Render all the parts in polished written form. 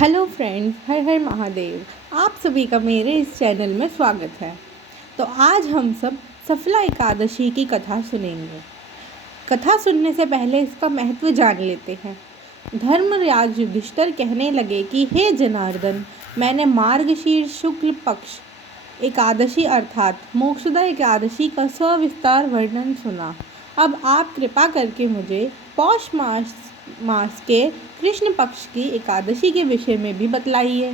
Hello friends, हर हर महादेव। आप सभी का मेरे इस चैनल में स्वागत है। तो आज हम सब सफला एकादशी की कथा सुनेंगे। कथा सुनने से पहले इसका महत्व जान लेते हैं। धर्मराज युधिष्ठिर कहने लगे कि हे जनार्दन, मैंने मार्गशीर्ष शुक्ल पक्ष एकादशी अर्थात मोक्षदा एकादशी का सविस्तार वर्णन सुना। अब आप कृपा करके मुझे पौष मास के कृष्ण पक्ष की एकादशी के विषय में भी बतलाइए।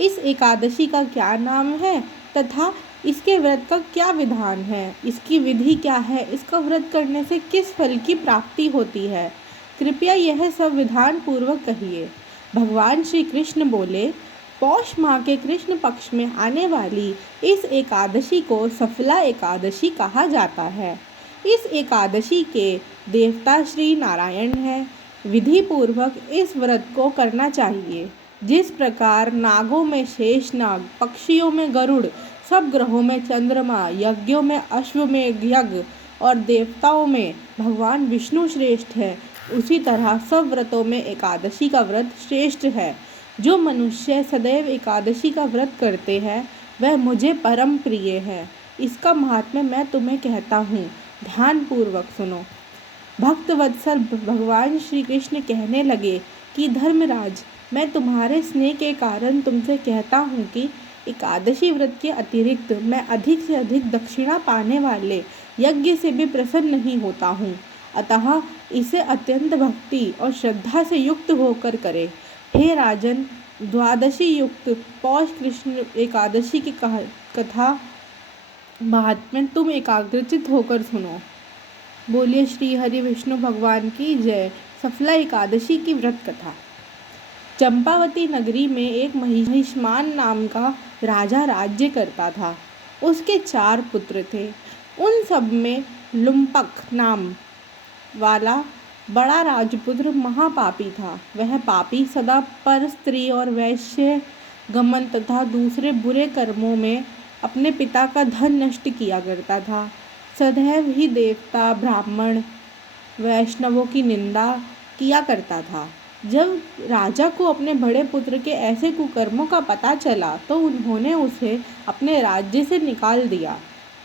इस एकादशी का क्या नाम है तथा इसके व्रत का क्या विधान है, इसकी विधि क्या है, इसका व्रत करने से किस फल की प्राप्ति होती है, कृपया यह सब विधान पूर्वक कहिए। भगवान श्री कृष्ण बोले, पौष माह के कृष्ण पक्ष में आने वाली इस एकादशी को सफला एकादशी कहा जाता है। इस एकादशी के देवता श्री नारायण हैं। विधि पूर्वक इस व्रत को करना चाहिए। जिस प्रकार नागों में शेष नाग, पक्षियों में गरुड़, सब ग्रहों में चंद्रमा, यज्ञों में अश्वमेध यज्ञ और देवताओं में भगवान विष्णु श्रेष्ठ है, उसी तरह सब व्रतों में एकादशी का व्रत श्रेष्ठ है। जो मनुष्य सदैव एकादशी का व्रत करते हैं वह मुझे परम प्रिय है। इसका महात्म्य मैं तुम्हें कहता हूँ, ध्यान पूर्वक सुनो। भक्त वत्सल भगवान श्री कृष्ण कहने लगे कि धर्मराज, मैं तुम्हारे स्नेह के कारण तुमसे कहता हूँ कि एकादशी व्रत के अतिरिक्त मैं अधिक से अधिक दक्षिणा पाने वाले यज्ञ से भी प्रसन्न नहीं होता हूँ। अतः इसे अत्यंत भक्ति और श्रद्धा से युक्त होकर करे। हे राजन, द्वादशी युक्त पौष कृष्ण एकादशी की कथा महात्म्य तुम एकाग्रचित होकर सुनो। बोलिए श्री हरि विष्णु भगवान की जय। सफला एकादशी की व्रत कथा। चंपावती नगरी में एक महिष्मान नाम का राजा राज्य करता था। उसके 4 पुत्र थे। उन सब में लुम्पक नाम वाला बड़ा राजपुत्र महापापी था। वह पापी सदा पर स्त्री और वैश्य गमन तथा दूसरे बुरे कर्मों में अपने पिता का धन नष्ट किया करता था। सदैव ही देवता, ब्राह्मण, वैष्णवों की निंदा किया करता था। जब राजा को अपने बड़े पुत्र के ऐसे कुकर्मों का पता चला तो उन्होंने उसे अपने राज्य से निकाल दिया।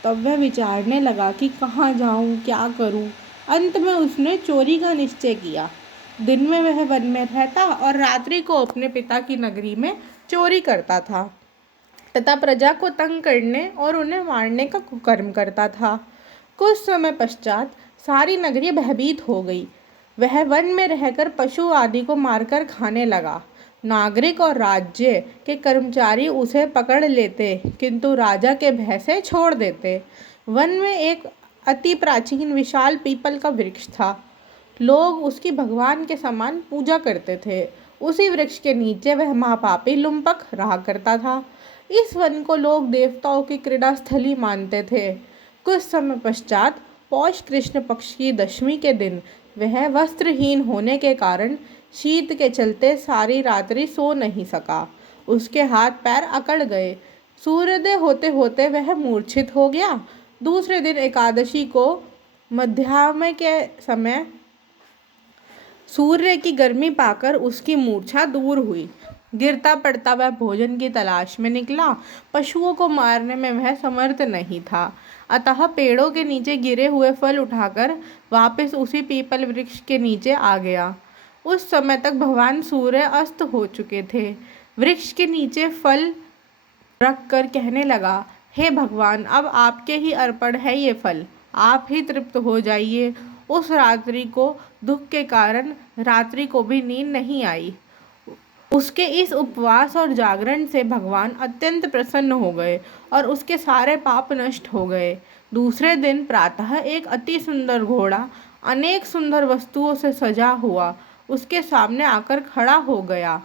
तब वह विचारने लगा कि कहाँ जाऊँ, क्या करूँ। अंत में उसने चोरी का निश्चय किया। दिन में वह वन में रहता और रात्रि को अपने पिता की नगरी में चोरी करता था तथा प्रजा को तंग करने और उन्हें मारने का कुकर्म करता था। कुछ समय पश्चात सारी नगरी भयभीत हो गई। वह वन में रहकर पशु आदि को मारकर खाने लगा। नागरिक और राज्य के कर्मचारी उसे पकड़ लेते किंतु राजा के भय से छोड़ देते। वन में एक अति प्राचीन विशाल पीपल का वृक्ष था। लोग उसकी भगवान के समान पूजा करते थे। उसी वृक्ष के नीचे वह महापापी लुम्पक रहा करता था। इस वन को लोग देवताओं की क्रीड़ा स्थली मानते थे। कुछ समय पश्चात पौष कृष्ण पक्ष की दशमी के दिन वह वस्त्रहीन होने के कारण शीत के चलते सारी रात्रि सो नहीं सका। उसके हाथ पैर अकड़ गए। सूर्योदय होते होते वह मूर्छित हो गया। दूसरे दिन एकादशी को मध्याह्न के समय सूर्य की गर्मी पाकर उसकी मूर्छा दूर हुई। गिरता पड़ता वह भोजन की तलाश में निकला। पशुओं को मारने में वह समर्थ नहीं था, अतः पेड़ों के नीचे गिरे हुए फल उठाकर वापस उसी पीपल वृक्ष के नीचे आ गया। उस समय तक भगवान सूर्य अस्त हो चुके थे। वृक्ष के नीचे फल रख कर कहने लगा, हे भगवान, अब आपके ही अर्पण है ये फल, आप ही तृप्त हो जाइए। उस रात्रि को दुख के कारण रात्रि को भी नींद नहीं आई। उसके इस उपवास और जागरण से भगवान अत्यंत प्रसन्न हो गए और उसके सारे पाप नष्ट हो गए। दूसरे दिन प्रातः एक अति सुंदर घोड़ा अनेक सुंदर वस्तुओं से सजा हुआ उसके सामने आकर खड़ा हो गया।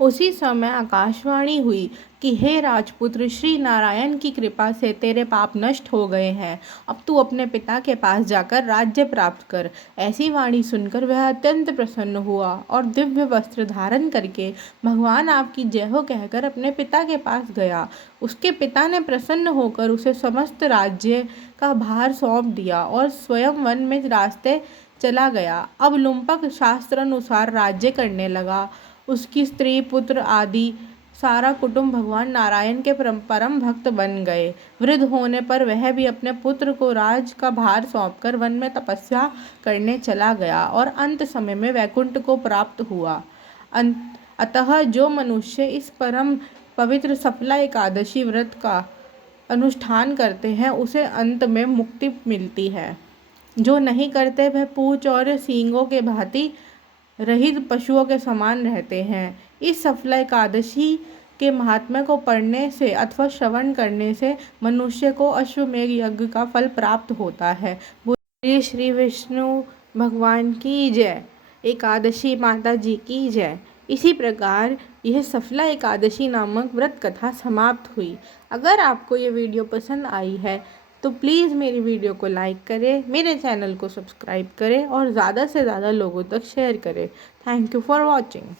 उसी समय आकाशवाणी हुई कि हे राजपुत्र, श्री नारायण की कृपा से तेरे पाप नष्ट हो गए हैं। अब तू अपने पिता के पास जाकर राज्य प्राप्त कर। ऐसी वाणी सुनकर वह अत्यंत प्रसन्न हुआ और दिव्य वस्त्र धारण करके भगवान आपकी जय हो कहकर अपने पिता के पास गया। उसके पिता ने प्रसन्न होकर उसे समस्त राज्य का भार सौंप दिया और स्वयं वन में रास्ते चला गया। अब लुम्पक शास्त्रानुसार राज्य करने लगा उसकी स्त्री पुत्र आदि सारा कुटुंब भगवान नारायण के परम भक्त बन गए। वृद्ध होने पर वह भी अपने पुत्र को राज का भार सौंपकर वन में तपस्या करने चला गया और अंत समय में वैकुंठ को प्राप्त हुआ। अतः जो मनुष्य इस परम पवित्र सफला एकादशी व्रत का अनुष्ठान करते हैं उसे अंत में मुक्ति मिलती है। जो नहीं करते वह पूंछ और सींगों के भांति रहित पशुओं के समान रहते हैं। इस सफला एकादशी के महात्म्य को पढ़ने से अथवा श्रवण करने से मनुष्य को अश्वमेध यज्ञ का फल प्राप्त होता है। बोलिए श्री विष्णु भगवान की जय, एकादशी माता जी की जय। इसी प्रकार यह सफला एकादशी नामक व्रत कथा समाप्त हुई। अगर आपको ये वीडियो पसंद आई है तो प्लीज़ मेरी वीडियो को लाइक करें, मेरे चैनल को सब्सक्राइब करें और ज़्यादा से ज़्यादा लोगों तक शेयर करें। Thank you for watching.